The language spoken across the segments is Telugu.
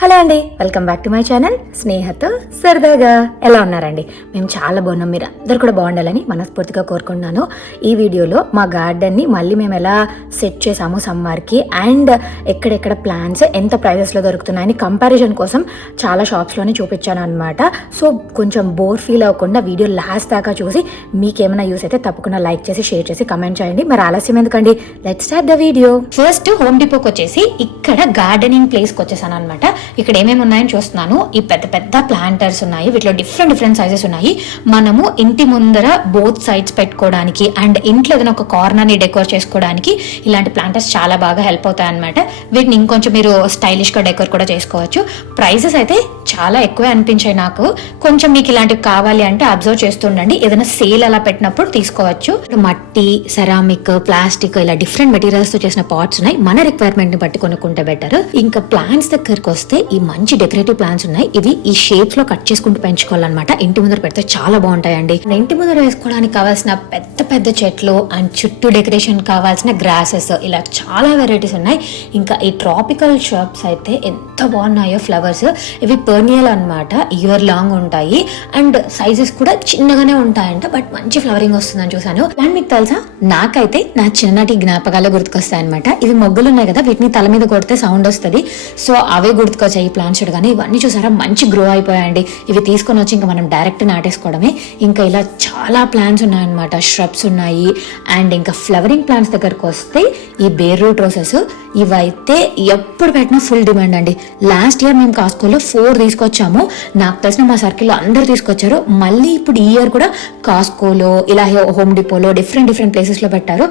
హలో అండి, welcome back to my channel స్నేహతో సరదాగా. ఎలా ఉన్నారండి? మేము చాలా బాగున్నాం. మీరు అందరు కూడా బాగుండాలని మనస్ఫూర్తిగా కోరుకుంటున్నాను. ఈ వీడియోలో మా గార్డెన్ని మళ్ళీ మేము ఎలా సెట్ చేసాము సమ్మర్కి, అండ్ ఎక్కడెక్కడ ప్లాంట్స్ ఎంత ప్రైజెస్లో దొరుకుతున్నాయని కంపారిజన్ కోసం చాలా షాప్స్లోనే చూపించాను అనమాట. సో కొంచెం బోర్ ఫీల్ అవ్వకుండా వీడియో లాస్ట్ దాకా చూసి మీకేమైనా యూస్ అయితే తప్పకుండా లైక్ చేసి షేర్ చేసి కమెంట్ చేయండి. మరి ఆలస్యం ఎందుకండి, let's start the video. First Home డిపోకి వచ్చేసి ఇక్కడ గార్డెనింగ్ ప్లేస్కి వచ్చేసాను అనమాట. ఇక్కడ ఏమేమి ఉన్నాయని చూస్తున్నాను. ఈ పెద్ద పెద్ద ప్లాంటర్స్ ఉన్నాయి, వీటిలో డిఫరెంట్ సైజెస్ ఉన్నాయి. మనము ఇంటి ముందర బోత్ సైడ్స్ పెట్టుకోవడానికి అండ్ ఇంట్లో ఏదైనా ఒక కార్నర్ ని డెకోర్ చేసుకోవడానికి ఇలాంటి ప్లాంటర్స్ చాలా బాగా హెల్ప్ అవుతాయి అనమాట. వీటిని ఇంకొంచెం మీరు స్టైలిష్ గా డెకోర్ కూడా చేసుకోవచ్చు. ప్రైసెస్ అయితే చాలా ఎక్కువే అనిపించాయి నాకు. కొంచెం మీకు ఇలాంటివి కావాలి అంటే అబ్జర్వ్ చేస్తుండండి, ఏదైనా సేల్ అలా పెట్టినప్పుడు తీసుకోవచ్చు. మట్టి, సెరామిక్, ప్లాస్టిక్ ఇలా డిఫరెంట్ మెటీరియల్స్ తో చేసిన పాట్స్ ఉన్నాయి. మన రిక్వైర్మెంట్ ని బట్టి కొనుక్కుంటే బెటర్. ఇంకా ప్లాంట్స్ దగ్గరకు వస్తే ఈ మంచి డెకరేటివ్ ప్లాంట్స్ ఉన్నాయి. ఇవి ఈ షేప్స్ లో కట్ చేసుకుంటూ పెంచుకోవాలన్నమాట. ఇంటి ముందర పెడితే చాలా బాగుంటాయండి. ఇంటి ముందర వేసుకోవడానికి కావాల్సిన పెద్ద పెద్ద చెట్లు అండ్ చుట్టూ డెకరేషన్ కావాల్సిన గ్రాసెస్ ఇలా చాలా వెరైటీస్ ఉన్నాయి. ఇంకా ఈ ట్రాపికల్ షర్ప్స్ అయితే ఎంత బాగున్నాయో ఫ్లవర్స్. ఇవి పెర్నియల్ అన్నమాట, ఇయర్ లాంగ్ ఉంటాయి అండ్ సైజెస్ కూడా చిన్నగానే ఉంటాయంట, బట్ మంచి ఫ్లవరింగ్ వస్తుందని చూసాను. ప్లాంట్ మీకు తెలుసా, నాకైతే నా చిన్నటి జ్ఞాపకాలు గుర్తుకొస్తాయి అనమాట. ఇవి మొగ్గలు ఉన్నాయి కదా, వీటిని తల మీద కొడితే సౌండ్ వస్తుంది. సో అవే గుర్తుకొచ్చాయి ఈ ప్లాంట్స్ చూడగానే. ఇవన్నీ చూసారా మంచి గ్రో అయిపోయాయండి. ఇవి తీసుకొని వచ్చి ఇంకా మనం డైరెక్ట్ నాటేసుకోవడమే. ఇంకా ఇలా చాలా ప్లాంట్స్ ఉన్నాయన్నమాట, ష్రబ్స్ ఉన్నాయి. అండ్ ఇంకా ఫ్లవరింగ్ ప్లాంట్స్ దగ్గరకు వస్తే ఈ బేర్ రూట్ రోసెస్, ఇవైతే ఎప్పుడు పెట్టినా ఫుల్ డిమాండ్ అండి. లాస్ట్ ఇయర్ మేము కాస్కోలో 4 తీసుకొచ్చాము. నాకు తెలిసిన మా సర్కిల్లో అందరు తీసుకొచ్చారు. మళ్ళీ ఇప్పుడు ఈ ఇయర్ కూడా కాస్కోలో ఇలా హోమ్ డిపోలో డిఫరెంట్ ప్లేసెస్ లో పెట్టారు.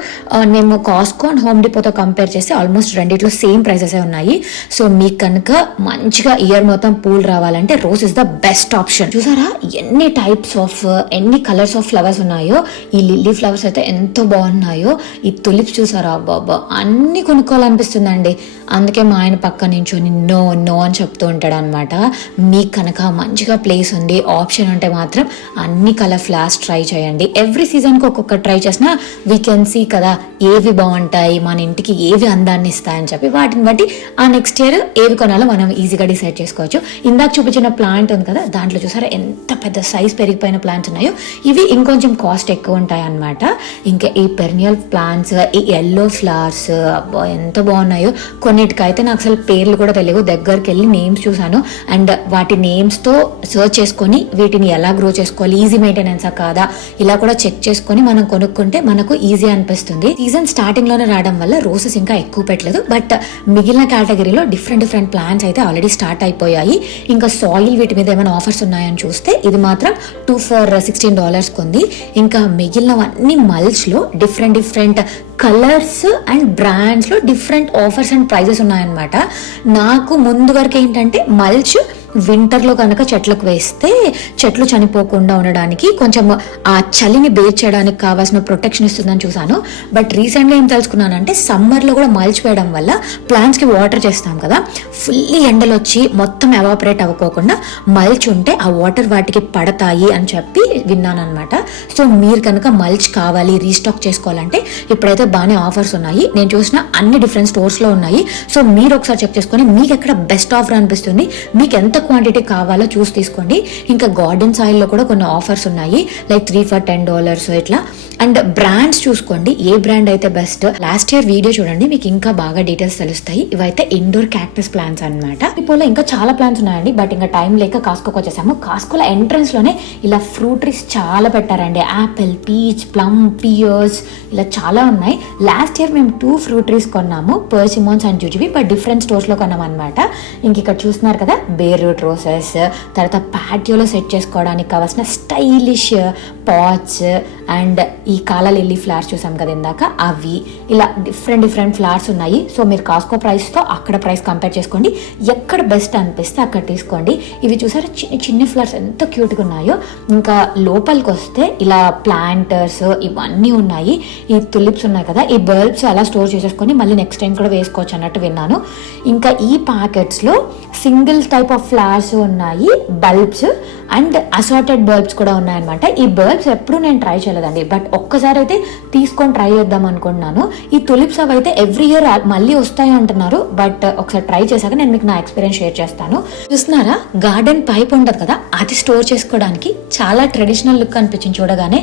మేము కాస్కో అండ్ హోమ్ డిపోతో కంపేర్ చేస్తే ఆల్మోస్ట్ రెండిట్లో సేమ్ ప్రైసెస్ ఉన్నాయి. సో మీకు కనుక మంచిగా ఇయర్ మొత్తం పూల్ రావాలంటే rose is the best option. చూసారా ఎన్ని టైప్స్ ఆఫ్, ఎన్ని కలర్స్ ఆఫ్ ఫ్లవర్స్ ఉన్నాయో. ఈ లిల్లీ ఫ్లవర్స్ అయితే ఎంతో బాగున్నాయో. ఈ తులిప్స్ చూసారా, బాబా అన్ని కొనుక్కోవాలనిపిస్తుందండి. అందుకే మా ఆయన పక్క నించొని నో అని చెప్తూ ఉంటాడు అనమాట. మీకు కనుక మంచిగా ప్లేస్ ఉంది, ఆప్షన్ ఉంటే మాత్రం అన్ని కలర్ ఫ్లవర్స్ ట్రై చేయండి. ఎవ్రీ సీజన్ కి ఒక్కొక్క ట్రై చేసినా వీ కెన్ సీ కదా ఏవి బాగుంటాయి, మన ఇంటికి ఏవి అందాన్ని ఇస్తాయని చెప్పి వాటిని బట్టి ఆ నెక్స్ట్ ఇయర్ ఏవి కొనాలో మనం ఈజీగా డిసైడ్ చేసుకోవచ్చు. ఇందాక చూపించిన ప్లాంట్ ఉంది కదా, దాంట్లో చూసారా ఎంత పెద్ద సైజ్ పెరిగిపోయిన ప్లాంట్స్ ఉన్నాయో. ఇవి ఇంకొంచెం కాస్ట్ ఎక్కువ ఉంటాయి అన్నమాట. ఇంకా ఈ పెర్నియల్ ప్లాంట్స్, ఈ ఎల్లో ఫ్లవర్స్ అబ్బా ఎంత బాగున్నాయో. కొన్నిటికైతే నాకు అసలు పేర్లు కూడా తెలియవు. దగ్గరికి వెళ్ళి నేమ్స్ చూసాను అండ్ వాటి నేమ్స్ తో సర్చ్ చేసుకొని వీటిని ఎలా గ్రో చేసుకోవాలి, ఈజీ మెయింటెనెన్సా కాదా, ఇలా కూడా చెక్ చేసుకొని మనం కొనుక్కుంటే మనకు ఈజీ అనిపిస్తుంది. సీజన్ స్టార్టింగ్ లోనే రావడం వల్ల రోసెస్ ఇంకా ఎక్కువ పెట్టలేదు, బట్ మిగిలిన కేటగిరీలో డిఫరెంట్ ప్లాంట్స్ అయితే ఆల్రెడీ స్టార్ట్ అయిపోయాయి. ఇంకా సాయిల్ వీటి మీద ఏమైనా ఆఫర్స్ ఉన్నాయని చూస్తే ఇది మాత్రం 2 for $16 ఉంది. ఇంకా మిగిలినవన్నీ మల్చ్ లో డిఫరెంట్ కలర్స్ అండ్ బ్రాండ్స్ లో డిఫరెంట్ ఆఫర్స్ అండ్ ప్రైజెస్ ఉన్నాయన్నమాట. నాకు ముందు వరకు ఏంటంటే మల్చ్ వింటర్ లో కనుక చెట్లకు వేస్తే చెట్లు చనిపోకుండా ఉండడానికి, కొంచెం ఆ చలిని బేర్ చేయడానికి కావాల్సిన ప్రొటెక్షన్ ఇస్తుందని చూసాను. బట్ రీసెంట్ గా ఏం తెలుసుకున్నానంటే సమ్మర్ లో కూడా మల్చ్ వేయడం వల్ల ప్లాంట్స్ కి వాటర్ చేస్తాం కదా, ఫుల్లీ ఎండలు వచ్చి మొత్తం ఎవాపరేట్ అవ్వకోకుండా మల్చ్ ఉంటే ఆ వాటర్ వాటికి పడతాయి అని చెప్పి విన్నాను అనమాట. సో మీరు కనుక మల్చ్ కావాలి, రీస్టాక్ చేసుకోవాలంటే ఇప్పుడైతే బాగానే ఆఫర్స్ ఉన్నాయి. నేను చూసిన అన్ని డిఫరెంట్ స్టోర్స్ లో ఉన్నాయి. సో మీరు ఒకసారి చెక్ చేసుకొని మీకు ఎక్కడ బెస్ట్ ఆఫర్ అనిపిస్తుంది, మీకు ఎంత క్వాంటిటీ కావాలో చూసి తీసుకోండి. ఇంకా గార్డెన్ సాయిల్ లో కూడా కొన్ని ఆఫర్స్ ఉన్నాయి, లైక్ 3 for $10 ఇట్లా. అండ్ బ్రాండ్స్ చూసుకోండి, ఏ బ్రాండ్ అయితే బెస్ట్. లాస్ట్ ఇయర్ వీడియో చూడండి, మీకు ఇంకా బాగా డీటెయిల్స్ తెలుస్తాయి. ఇవైతే ఇండోర్ క్యాక్టస్ ప్లాంట్స్ అనమాట. ఇప్పుడు ఇంకా చాలా ప్లాంట్స్ ఉన్నాయండి, బట్ ఇంకా టైం లేక కాస్కోకి వచ్చేసాము. కాస్కోలో ఎంట్రన్స్ లోనే ఇలా ఫ్రూట్ ట్రీస్ చాలా పెట్టారండి. యాపిల్, పీచ్, ప్లమ్, పియర్స్ ఇలా చాలా ఉన్నాయి. లాస్ట్ ఇయర్ మేము 2 ఫ్రూట్ ట్రీస్ కొన్నాము, persimmons and jujube, but different stores లో కొన్నాం అనమాట. ఇంక ఇక్కడ చూస్తున్నారు కదా బేర్ రూట్ రోసెస్, తర్వాత ప్యాటియోలో సెట్ చేసుకోవడానికి కావాల్సిన స్టైలిష్ పాట్స్ అండ్ ఈ కాలా లిల్లీ ఫ్లవర్స్ చూసాం కదా ఇందాక, అవి ఇలా డిఫరెంట్ ఫ్లవర్స్ ఉన్నాయి. సో మీరు కాస్కో ప్రైస్ తో అక్కడ ప్రైస్ కంపేర్ చేసుకోండి, ఎక్కడ బెస్ట్ అనిపిస్తే అక్కడ తీసుకోండి. ఇవి చూసారా చిన్న ఫ్లవర్స్ ఎంత క్యూట్ గా ఉన్నాయో. ఇంకా లోపలికి వస్తే ఇలా ప్లాంటర్స్ ఇవన్నీ ఉన్నాయి. ఈ తులిప్స్ ఉన్నాయి కదా, ఈ బల్బ్స్ అలా స్టోర్ చేసేసుకొని మళ్ళీ నెక్స్ట్ టైం కూడా వేసుకోవచ్చు అన్నట్టు విన్నాను. ఇంకా ఈ ప్యాకెట్స్ లో single type of flower flowers ఉన్నాయి, బల్బ్స్ అండ్ అసార్టెడ్ బల్బ్స్ కూడా ఉన్నాయన్నమాట. ఈ బల్బ్స్ ఎప్పుడు నేను ట్రై చేయలేదండి, బట్ ఒక్కసారి అయితే తీసుకొని ట్రై చేద్దాం అనుకుంటున్నాను. ఈ తులిప్స్ అవి అయితే ఎవ్రీ ఇయర్ మళ్ళీ వస్తాయి అంటున్నారు, బట్ ఒకసారి ట్రై చేశాక నేను మీకు నా ఎక్స్పీరియన్స్ షేర్ చేస్తాను. చూస్తున్నారా, గార్డెన్ పైప్ ఉంటుంది కదా, అది స్టోర్ చేసుకోవడానికి చాలా ట్రెడిషనల్ లుక్ అనిపించింది చూడగానే.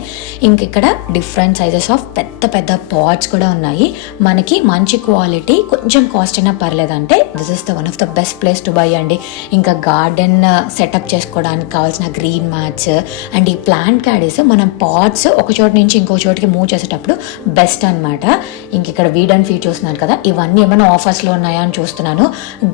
ఇక్కడ డిఫరెంట్ సైజెస్ ఆఫ్ పెద్ద పెద్ద పాట్స్ కూడా ఉన్నాయి. మనకి మంచి క్వాలిటీ, కొంచెం కాస్ట్ అయినా పర్లేదంటే this is the one of the best place to buy అండి. ఇంకా గార్డెన్ సెటప్ చేసుకోవడానికి కావాల్సిన గ్రీన్ మ్యాట్స్ అండ్ ఈ ప్లాంట్ క్యాడీస్ మనం పాట్స్ ఒక చోటు నుంచి ఇంకో చోటుకి మూవ్ చేసేటప్పుడు బెస్ట్ అనమాట. ఇక్కడ వీడ్ అండ్ ఫీడ్ చూస్తున్నాను కదా, ఇవన్నీ ఏమైనా ఆఫర్స్లో ఉన్నాయా అని చూస్తున్నాను.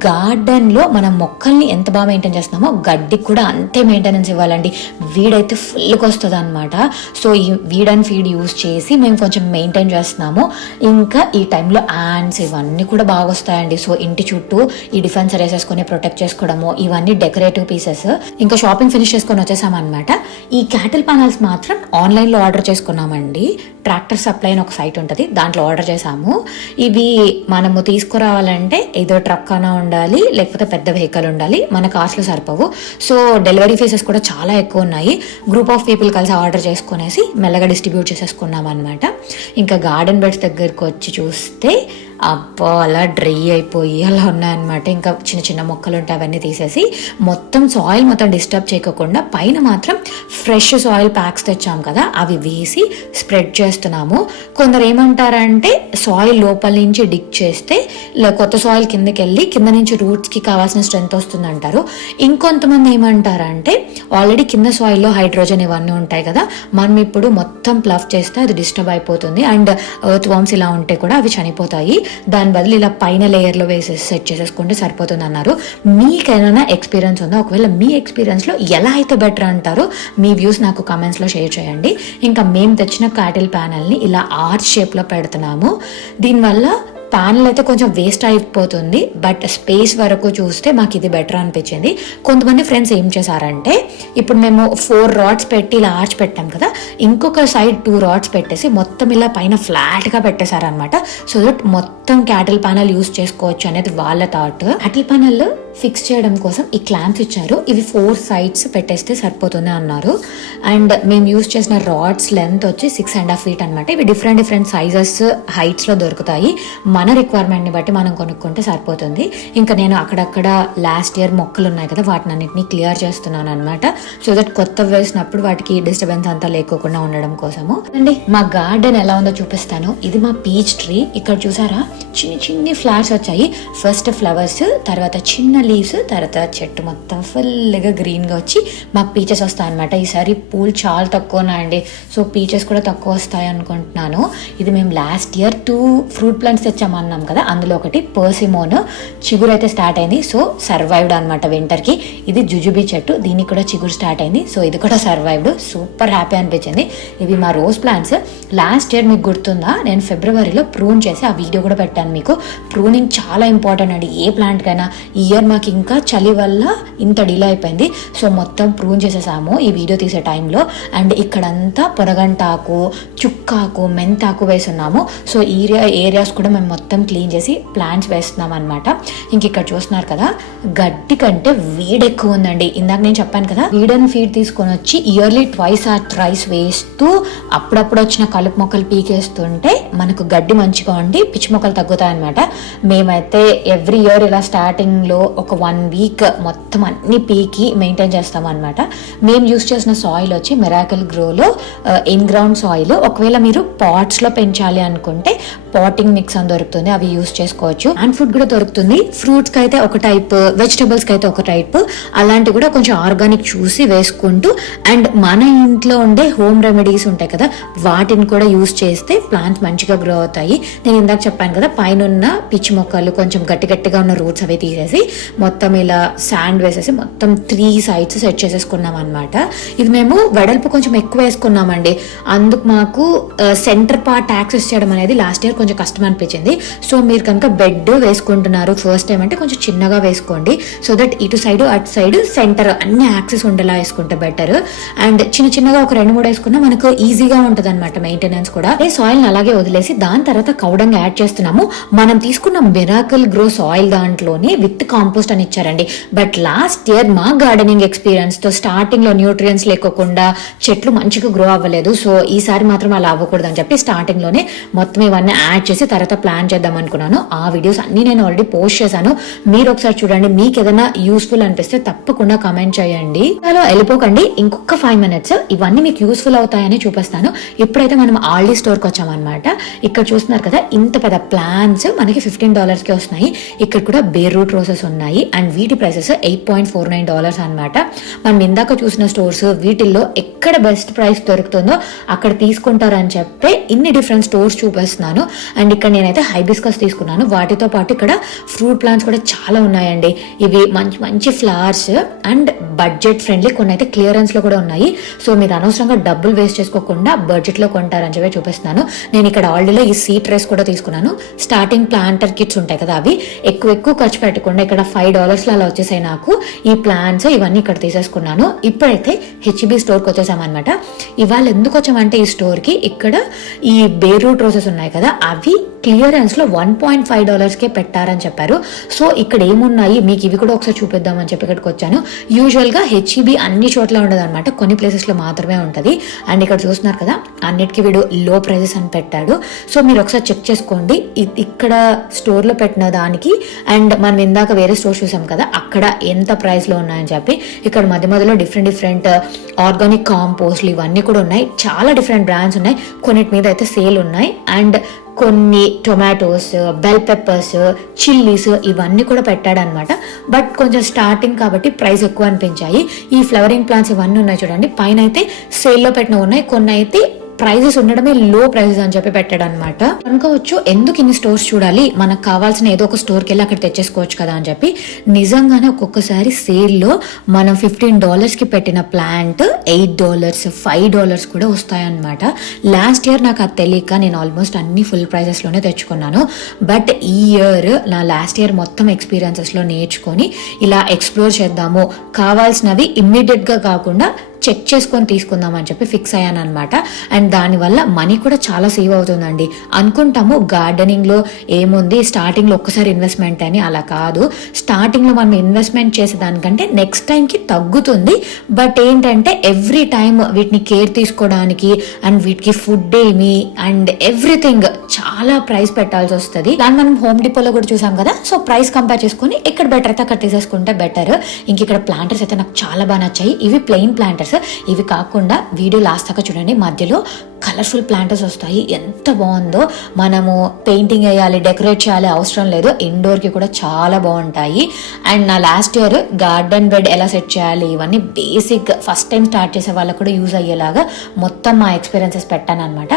గార్డెన్లో మనం మొక్కల్ని ఎంత బాగా మెయింటైన్ చేస్తున్నామో గడ్డికి కూడా అంతే మెయింటెనెన్స్ ఇవ్వాలండి. వీడైతే ఫుల్గా వస్తుంది అనమాట. సో ఈ వీడ్ అండ్ ఫీడ్ యూజ్ చేసి మేము కొంచెం మెయింటైన్ చేస్తున్నాము. ఇంకా ఈ టైంలో యాండ్స్ ఇవన్నీ కూడా బాగా వస్తాయండి. సో ఇంటి చుట్టూ ఈ డిఫెన్సర్ వేసేసుకొని ప్రొటెక్ట్ చేసుకోవడము, ఇవన్నీ డెకరేటివ్ పీసెస్. ఇంకా షాపింగ్ ఫినిష్ చేసుకొని వచ్చేసామన్నమాట. ఈ క్యాటిల్ ప్యానల్స్ మాత్రం ఆన్లైన్లో ఆర్డర్ చేసుకున్నామండి. ట్రాక్టర్ సప్లై అని ఒక సైట్ ఉంటుంది, దాంట్లో ఆర్డర్ చేసాము. ఇవి మనము తీసుకురావాలంటే ఏదో ట్రక్ అన్నా ఉండాలి, లేకపోతే పెద్ద వెహికల్ ఉండాలి. మన కార్స్లో సరిపోవు. సో డెలివరీ ఫీజెస్ కూడా చాలా ఎక్కువ ఉన్నాయి. గ్రూప్ ఆఫ్ పీపుల్ కలిసి ఆర్డర్ చేసుకునేసి మెల్లగా డిస్ట్రిబ్యూట్ చేసేసుకున్నాం అనమాట. ఇంకా గార్డెన్ బెడ్స్ దగ్గరికి వచ్చి చూస్తే అబ్బా అలా డ్రై అయిపోయి అలా ఉన్నాయన్నమాట. ఇంకా చిన్న చిన్న మొక్కలు ఉంటాయి, అవన్నీ తీసేసి మొత్తం సాయిల్ మొత్తం డిస్టర్బ్ చేయకుండా పైన మాత్రం ఫ్రెష్ సాయిల్ ప్యాక్స్ తెచ్చాం కదా, అవి వేసి స్ప్రెడ్ చేస్తున్నాము. కొందరు ఏమంటారంటే సాయిల్ లోపల నుంచి డిగ్ చేస్తే కొత్త సాయిల్ కిందకి వెళ్ళి కింద నుంచి రూట్స్కి కావాల్సిన స్ట్రెంత్ వస్తుంది అంటారు. ఇంకొంతమంది ఏమంటారంటే ఆల్రెడీ కింద సాయిల్లో హైడ్రోజన్ ఇవన్నీ ఉంటాయి కదా, మనం ఇప్పుడు మొత్తం ప్లఫ్ చేస్తే అది డిస్టర్బ్ అయిపోతుంది అండ్ ఎర్త్ వామ్స్ ఇలా ఉంటే కూడా అవి చనిపోతాయి. దాని బదులు ఇలా పైన లేయర్లో వేసేసి సెట్ చేసేసుకుంటే సరిపోతుంది అన్నారు. మీకేమైనా ఎక్స్పీరియన్స్ ఉందా? ఒకవేళ మీ ఎక్స్పీరియన్స్లో ఎలా అయితే బెటర్ అంటారో మీ వ్యూస్ నాకు కమెంట్స్లో షేర్ చేయండి. ఇంకా మేము తెచ్చిన క్యాటిల్ ప్యానల్ని ఇలా ఆర్చ్ షేప్లో పెడుతున్నాము. దీనివల్ల ప్యానల్ అయితే కొంచెం వేస్ట్ అయిపోతుంది, బట్ స్పేస్ వరకు చూస్తే మాకు ఇది బెటర్ అనిపించింది. కొంతమంది ఫ్రెండ్స్ ఏం చేశారంటే, ఇప్పుడు మేము 4 రాడ్స్ పెట్టి ఇలా ఆర్చ్ పెట్టాం కదా, ఇంకొక సైడ్ 2 రాడ్స్ పెట్టేసి మొత్తం ఇలా పైన ఫ్లాట్గా పెట్టేశారనమాట. సో దట్ మొత్తం క్యాటిల్ ప్యానల్ యూస్ చేసుకోవచ్చు అనేది వాళ్ళ థాట్. క్యాటిల్ ప్యానల్ ఫిక్స్ చేయడం కోసం ఈ క్లాంప్స్ ఇచ్చారు. ఇవి 4 సైడ్స్ పెట్టేస్తే సరిపోతుంది అన్నారు. అండ్ మేము యూజ్ చేసిన రాడ్స్ లెంత్ వచ్చి 6.5 feet అనమాట. ఇవి డిఫరెంట్ సైజెస్ హైట్స్లో దొరుకుతాయి. మన రిక్వైర్మెంట్ని బట్టి మనం కొనుక్కుంటే సరిపోతుంది. ఇంకా నేను అక్కడక్కడ లాస్ట్ ఇయర్ మొక్కలు ఉన్నాయి కదా, వాటిని అన్నింటినీ క్లియర్ చేస్తున్నాను అనమాట. సో దట్ కొత్త వేసినప్పుడు వాటికి డిస్టర్బెన్స్ అంతా లేకోకుండా ఉండడం కోసము. అండి మా గార్డెన్ ఎలా ఉందో చూపిస్తాను. ఇది మా పీచ్ ట్రీ. ఇక్కడ చూసారా, చిన్ని ఫ్లవర్స్ వచ్చాయి. ఫస్ట్ ఫ్లవర్స్, తర్వాత చిన్న లీవ్స్, తర్వాత చెట్టు మొత్తం ఫుల్గా గ్రీన్గా వచ్చి మాకు పీచెస్ వస్తాయి అనమాట. ఈసారి పూలు చాలా తక్కువ ఉన్నాయండి, సో పీచెస్ కూడా తక్కువ వస్తాయి అనుకుంటున్నాను. ఇది మేము లాస్ట్ ఇయర్ 2 ఫ్రూట్ ప్లాంట్స్ తెచ్చామన్నాం కదా, అందులో ఒకటి పర్సిమోన్ చిగురు అయితే స్టార్ట్ అయింది. సో సర్వైవ్డ్ అనమాట వింటర్కి. ఇది జుజుబీ చెట్టు, దీనికి కూడా చిగురు స్టార్ట్ అయింది. సో ఇది కూడా సర్వైవ్డ్. సూపర్ హ్యాపీ అనిపించింది. ఇవి మా రోజ్ ప్లాంట్స్. లాస్ట్ ఇయర్ మీకు గుర్తుందా, నేను ఫిబ్రవరిలో ప్రూన్ చేసి ఆ వీడియో కూడా పెట్టాను మీకు. ప్రూనింగ్ చాలా ఇంపార్టెంట్ అండి ఏ ప్లాంట్కైనా. ఈ ఇయర్ మాకు ఇంకా చలి వల్ల ఇంత డిలే అయిపోయింది. సో మొత్తం ప్రూన్ చేసేసాము ఈ వీడియో తీసే టైంలో. అండ్ ఇక్కడంతా పొరగంటాకు, చుక్కాకు, మెంతాకు వేస్తున్నాము. సో ఏరియాస్ కూడా మేము మొత్తం క్లీన్ చేసి ప్లాంట్స్ వేస్తున్నాం అనమాట. ఇక్కడ చూస్తున్నారు కదా, గడ్డి కంటే వీడ్ ఎక్కువ ఉందండి. ఇందాక నేను చెప్పాను కదా, వీడ్ అండ్ ఫీడ్ తీసుకొని వచ్చి ఇయర్లీ 2 or 3 వేస్తూ అప్పుడప్పుడు వచ్చిన కలుపు మొక్కలు పీకేస్తుంటే మనకు గడ్డి మంచిగా ఉండి పిచ్చి మొక్కలు తగ్గుతాయి అనమాట. మేమైతే ఎవ్రీ ఇయర్ ఇలా స్టార్టింగ్లో ఒక 1 week మొత్తం అన్ని పీకి మెయింటైన్ చేస్తాం అనమాట. మేము యూస్ చేసిన సాయిల్ వచ్చి మిరాకిల్ గ్రోలో ఇన్ గ్రౌండ్ సాయిల్. ఒకవేళ మీరు పాట్స్లో పెంచాలి అనుకుంటే పాటింగ్ మిక్స్ అని దొరుకుతుంది, అవి యూస్ చేసుకోవచ్చు. అండ్ ఫుడ్ కూడా దొరుకుతుంది. ఫ్రూట్స్కి అయితే ఒక టైప్, వెజిటబుల్స్కి అయితే ఒక టైప్, అలాంటి కూడా కొంచెం ఆర్గానిక్ చూసి వేసుకుంటూ అండ్ మన ఇంట్లో ఉండే హోమ్ రెమెడీస్ ఉంటాయి కదా, వాటిని కూడా యూస్ చేస్తే ప్లాంట్స్ మంచిగా గ్రో అవుతాయి. నేను ఇందాక చెప్పాను కదా, పైన ఉన్న పిచ్చి మొక్కలు కొంచెం గట్టిగా ఉన్న రూట్స్ అవి తీసేసి మొత్తం ఇలా శాండ్ వేసేసి మొత్తం 3 sides సెట్ చేసేసుకున్నాం అనమాట. ఇది మేము వెడల్పు కొంచెం ఎక్కువ వేసుకున్నామండి. అందుకు మాకు సెంటర్ పార్ట్ యాక్సెస్ చేయడం అనేది లాస్ట్ ఇయర్ కొంచెం కొంచెం కష్టం అనిపించింది. సో మీరు కనుక బెడ్ వేసుకుంటున్నారు ఫస్ట్ టైం అంటే కొంచెం చిన్నగా వేసుకోండి, సో దట్ ఇటు సైడ్ అటు సైడ్ సెంటర్ అన్ని యాక్సెస్ ఉండేలా వేసుకుంటే బెటర్. అండ్ చిన్నగా ఒక 2-3 వేసుకున్నా మనకు ఈజీగా ఉంటుంది అనమాట మెయింటెనెన్స్ కూడా. సాయిల్ అలాగే వదిలేసి దాని తర్వాత కౌడంగ్ యాడ్ చేస్తున్నాము. మనం తీసుకున్న మిరాకిల్ గ్రో సాయిల్ దాంట్లోనే విత్ కాంపోస్ట్ అని ఇచ్చారండి. బట్ లాస్ట్ ఇయర్ మా గార్డెనింగ్ ఎక్స్పీరియన్స్ తో స్టార్టింగ్ లో న్యూట్రియన్స్ లేకోకుండా చెట్లు మంచిగా గ్రో అవ్వలేదు. సో ఈసారి మాత్రం అలా అవ్వకూడదు అని చెప్పి స్టార్టింగ్ లోనే మొత్తం ఇవన్నీ యాడ్ చేసి తర్వాత ప్లాన్ చేద్దాం అనుకున్నాను. ఆ వీడియోస్ అన్ని నేను ఆల్రెడీ పోస్ట్ చేశాను, మీరు ఒకసారి చూడండి. మీకు ఏదైనా యూస్ఫుల్ అనిపిస్తే తప్పకుండా కమెంట్ చేయండి. అలా వెళ్ళిపోకండి, ఇంకొక 5 minutes ఇవన్నీ మీకు యూస్ఫుల్ అవుతాయని చూపిస్తాను. ఇప్పుడైతే మనం ఆల్డీ స్టోర్కి వచ్చామన్నమాట. ఇక్కడ చూస్తున్నారు కదా, ఇంత పెద్ద ప్లాంట్స్ మనకి $15 కి వస్తున్నాయి. ఇక్కడ కూడా బేర్ రూట్ రోజెస్ ఉన్నాయి అండ్ వీటి ప్రైసెస్ $8.49 అనమాట. మనం ఇందాక చూసిన స్టోర్స్ వీటిల్లో ఎక్కడ బెస్ట్ ప్రైస్ దొరుకుతుందో అక్కడ తీసుకుంటారని చెప్పి ఇన్ని డిఫరెంట్ స్టోర్స్ చూపిస్తున్నాను. అండ్ ఇక్కడ నేనైతే హైబిస్కస్ తీసుకున్నాను. వాటితో పాటు ఇక్కడ ఫ్రూట్ ప్లాంట్స్ కూడా చాలా ఉన్నాయండి. ఇవి మంచి మంచి ఫ్లవర్స్ అండ్ బడ్జెట్ ఫ్రెండ్లీ, కొన్ని అయితే క్లియరెన్స్ లో కూడా ఉన్నాయి. సో మీరు అనవసరంగా డబ్బులు వేస్ట్ చేసుకోకుండా బడ్జెట్ లో కొంటారని చెప్పి చూపిస్తున్నాను. నేను ఇక్కడ ఆల్రెడీ ఈ సీడ్ ట్రేస్ కూడా తీసుకున్నాను. స్టార్టింగ్ ప్లాంటర్ కిట్స్ ఉంటాయి కదా, అవి ఎక్కువ ఖర్చు పెట్టకుండా ఇక్కడ $5 అలా వచ్చేసాయి నాకు. ఈ ప్లాంట్స్ ఇవన్నీ ఇక్కడ తీసేసుకున్నాను. ఇప్పుడైతే హెచ్బి స్టోర్కి వచ్చేసామన్నమాట. ఇవాళ ఎందుకు వచ్చామంటే ఈ స్టోర్ కి, ఇక్కడ ఈ బేర్ రూట్ రోజెస్ ఉన్నాయి కదా, అవి క్లియరెన్స్ లో $1.5 కే పెట్టారని చెప్పారు. సో ఇక్కడ ఏమున్నాయి మీకు ఇవి కూడా ఒకసారి చూపిద్దామని చెప్పి ఇక్కడికి వచ్చాను. యూజువల్ గా హెచ్ఈబి అన్ని చోట్ల ఉండదు అనమాట, కొన్ని ప్లేసెస్ లో మాత్రమే ఉంటది. అండ్ ఇక్కడ చూస్తున్నారు కదా, అన్నిటికీ వీడు లో ప్రైజెస్ అని పెట్టాడు. సో మీరు ఒకసారి చెక్ చేసుకోండి ఇక్కడ స్టోర్ లో పెట్టిన దానికి అండ్ మనం ఇందాక వేరే స్టోర్ చూసాం కదా అక్కడ ఎంత ప్రైస్ లో ఉన్నాయని చెప్పి. ఇక్కడ మధ్యలో డిఫరెంట్ ఆర్గానిక్ కాంపోస్ట్లు ఇవన్నీ కూడా ఉన్నాయి. చాలా డిఫరెంట్ బ్రాండ్స్ ఉన్నాయి, కొన్నిటి మీద అయితే సేల్ ఉన్నాయి. అండ్ కొన్ని టొమాటోస్, బెల్ పెప్పర్స్, చిల్లీస్ ఇవన్నీ కూడా పెట్టాడనమాట. బట్ కొంచెం స్టార్టింగ్ కాబట్టి ప్రైస్ ఎక్కువ అనిపించాయి. ఈ ఫ్లవరింగ్ ప్లాంట్స్ ఇవన్నీ ఉన్నాయి చూడండి, పైన అయితే సేల్లో పెట్టినవి ఉన్నాయి, కొన్ని అయితే ప్రైజెస్ ఉండడమే లో ప్రైజెస్ అని చెప్పి పెట్టాడు అనమాట. అనుకోవచ్చు ఎందుకు ఇన్ని స్టోర్స్ చూడాలి, మనకు కావాల్సిన ఏదో ఒక స్టోర్కి వెళ్ళి అక్కడ తెచ్చేసుకోవచ్చు కదా అని చెప్పి. నిజంగానే ఒక్కొక్కసారి సేల్లో మనం $15 కి పెట్టిన ప్లాంట్ $8, $5 కూడా వస్తాయన్నమాట. లాస్ట్ ఇయర్ నాకు అది తెలియక నేను ఆల్మోస్ట్ అన్ని ఫుల్ ప్రైజెస్ లోనే తెచ్చుకున్నాను. బట్ ఈ ఇయర్ నా లాస్ట్ ఇయర్ మొత్తం ఎక్స్పీరియన్సెస్ లో నేర్చుకొని ఇలా ఎక్స్ప్లోర్ చేద్దాము, కావాల్సినవి ఇమ్మీడియట్ గా కాకుండా చెక్ చేసుకొని తీసుకుందాం అని చెప్పి ఫిక్స్ అయ్యాను అనమాట. అండ్ దానివల్ల మనీ కూడా చాలా సేవ్ అవుతుందండి. అనుకుంటాము గార్డెనింగ్ లో ఏముంది స్టార్టింగ్ లో ఒక్కసారి ఇన్వెస్ట్మెంట్ అని, అలా కాదు. స్టార్టింగ్ లో మనం ఇన్వెస్ట్మెంట్ చేసేదానికంటే నెక్స్ట్ టైం కి తగ్గుతుంది. బట్ ఏంటంటే ఎవ్రీ టైం వీటిని కేర్ తీసుకోవడానికి అండ్ వీటికి ఫుడ్ ఏమి అండ్ ఎవ్రీథింగ్ చాలా ప్రైస్ పెట్టాల్సి వస్తుంది. దాన్ని మనం హోమ్ డిపోలో కూడా చూసాం కదా. సో ప్రైస్ కంపేర్ చేసుకుని ఇక్కడ బెటర్ అయితే అక్కడ తీసేసుకుంటే బెటర్. ఇంక ఇక్కడ ప్లాంటర్స్ అయితే నాకు చాలా బాగా నచ్చాయి. ఇవి ప్లెయిన్ ప్లాంటర్స్, ఇవి కాకుండా వీడియో లాస్ట్ దాకా చూడండి, మధ్యలో కలర్ఫుల్ ప్లాంటర్స్ వస్తాయి. ఎంత బాగుందో, మనము పెయింటింగ్ వేయాలి, డెకరేట్ చేయాలి అవసరం లేదు, ఇండోర్ కి కూడా చాలా బాగుంటాయి. అండ్ నా లాస్ట్ ఇయర్ గార్డెన్ బెడ్ ఎలా సెట్ చేయాలి ఇవన్నీ బేసిక్ ఫస్ట్ టైం స్టార్ట్ చేసే వాళ్ళకు కూడా యూజ్ అయ్యేలాగా మొత్తం మా ఎక్స్పీరియన్సెస్ పెట్టాను అనమాట.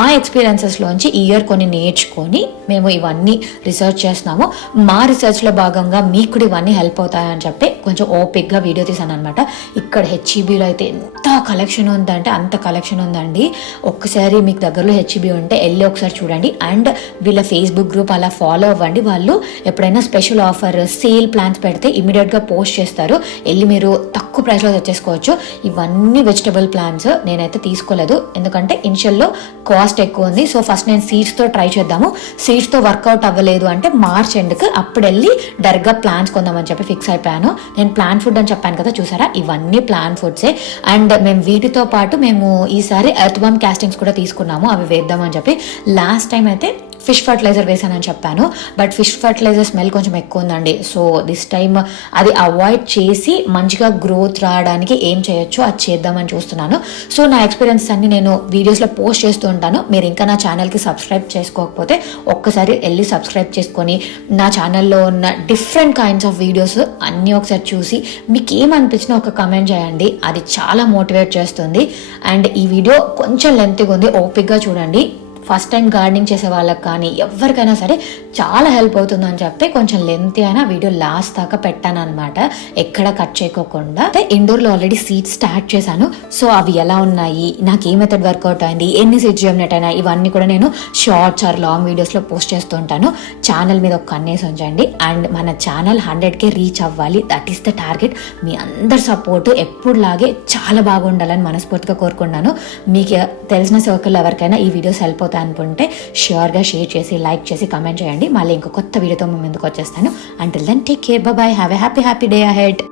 ఆ ఎక్స్పీరియన్సెస్ లోంచి ఈ ఇయర్ కొన్ని నేర్చుకొని మేము ఇవన్నీ రీసెర్చ్ చేస్తున్నాము. మా రీసెర్చ్ లో భాగంగా మీకు కూడా ఇవన్నీ హెల్ప్ అవుతాయని చెప్పి కొంచెం ఓపిక్ గా వీడియో తీసాను అనమాట. ఇక్కడ హెచ్ఈబిలో అయితే ఎంత కలెక్షన్ ఉందంటే అంత కలెక్షన్ ఉందండి. ఒక్కసారి మీకు దగ్గరలో హెచ్బి ఉంటే వెళ్ళి ఒకసారి చూడండి. అండ్ వీళ్ళ ఫేస్బుక్ గ్రూప్ అలా ఫాలో అవ్వండి. వాళ్ళు ఎప్పుడైనా స్పెషల్ ఆఫర్ సేల్ ప్లాన్స్ పెడితే ఇమీడియట్ గా పోస్ట్ చేస్తారు, వెళ్ళి మీరు తక్కువ ప్రైస్ లో తెచ్చేసుకోవచ్చు. ఇవన్నీ వెజిటబుల్ ప్లాంట్స్ నేనైతే తీసుకోలేదు, ఎందుకంటే ఇనిషియల్ లో కాస్ట్ ఎక్కువ ఉంది. సో ఫస్ట్ నేను సీడ్స్ తో ట్రై చేద్దాము, సీడ్స్ తో వర్కౌట్ అవ్వలేదు అంటే మార్చ్ ఎండ్కి అప్పుడు వెళ్ళి డైరెక్ట్ గా ప్లాంట్స్ కొందామని చెప్పి ఫిక్స్ అయిపోయాను. నేను ప్లాంట్ ఫుడ్ అని చెప్పాను కదా, చూసారా ఇవన్నీ ప్లాంట్ ఫుడ్సే. అండ్ మేము వీటితో పాటు మేము ఈసారి ఎర్త్వార్మ్ కాస్టింగ్స్ కూడా తీసుకున్నాము, అవి వేద్దామని చెప్పి. లాస్ట్ టైం అయితే ఫిష్ ఫర్టిలైజర్ వేసానని చెప్పాను, బట్ ఫిష్ ఫర్టిలైజర్ స్మెల్ కొంచెం ఎక్కువ ఉందండి. సో దిస్ టైమ్ అది అవాయిడ్ చేసి మంచిగా గ్రోత్ రావడానికి ఏం చేయొచ్చు అది చేద్దామని చూస్తున్నాను. సో నా ఎక్స్పీరియన్స్ అన్ని నేను వీడియోస్లో పోస్ట్ చేస్తూ ఉంటాను. మీరు ఇంకా నా ఛానల్కి సబ్స్క్రైబ్ చేసుకోకపోతే ఒక్కసారి వెళ్ళి సబ్స్క్రైబ్ చేసుకొని నా ఛానల్లో ఉన్న డిఫరెంట్ కైండ్స్ ఆఫ్ వీడియోస్ అన్నీ ఒకసారి చూసి మీకు ఏమనిపించినా ఒక కమెంట్ చేయండి, అది చాలా మోటివేట్ చేస్తుంది. అండ్ ఈ వీడియో కొంచెం లెంత్గా ఉంది, ఓపిక్గా చూడండి. ఫస్ట్ టైం గార్డెనింగ్ చేసే వాళ్ళకి కానీ ఎవరికైనా సరే చాలా హెల్ప్ అవుతుందని చెప్తే కొంచెం లెంతీ అయినా వీడియో లాస్ట్ దాకా పెట్టాను అనమాట, ఎక్కడ కట్ చేయకోకుండా. అయితే ఇండోర్లో ఆల్రెడీ సీడ్స్ స్టార్ట్ చేశాను. సో అవి ఎలా ఉన్నాయి, నాకు ఏ మెథడ్ వర్కౌట్ అయింది, ఎన్ని సీడ్స్ జర్మినేట్ అయినా, ఇవన్నీ కూడా నేను షార్ట్స్ ఆర్ లాంగ్ వీడియోస్లో పోస్ట్ చేస్తూ ఉంటాను. ఛానల్ మీద ఒక కన్నేసి ఉంచండి. అండ్ మన ఛానల్ 100K రీచ్ అవ్వాలి, దట్ ఈస్ ద టార్గెట్. మీ అందరి సపోర్ట్ ఎప్పుడులాగే చాలా బాగుండాలని మనస్ఫూర్తిగా కోరుకున్నాను. మీకు తెలిసిన సర్కిల్ ఎవరికైనా ఈ వీడియోస్ హెల్ప్ అవుతాయి అనుకుంటే ష్యూర్గా షేర్ చేసి, లైక్ చేసి, కమెంట్ చేయండి. మళ్ళీ ఇంకో కొత్త వీడియోతో ముందుకు వచ్చేస్తాను. Until then take care, bye, have a happy day ahead.